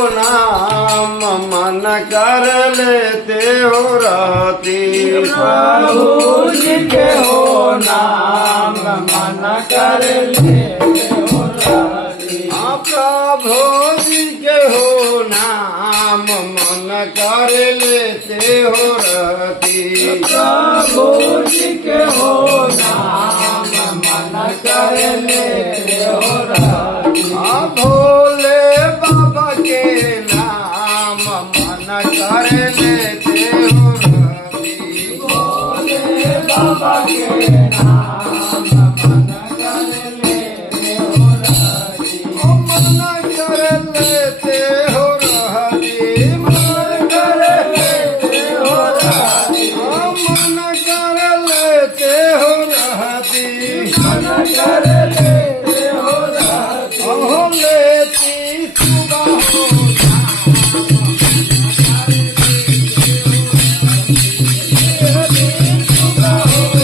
नाम मन कर लेते हो राती। प्रभु जी के हो नाम मन कर लेते हो राती। प्रभु जी के हो नाम मन कर लेते हो राती। प्रभु जी के हो नाम मन कर लेते हो राती। भोले बाबा के नाम मन कर लेते हो राती। भोले बाबा के नाम मन कर लेते हो राती। मन कर लेते हो राती। मन कर लेते हो राती। मन कर लेते हो राती। मन कर लेते हो राती। हो लेती सुबह हो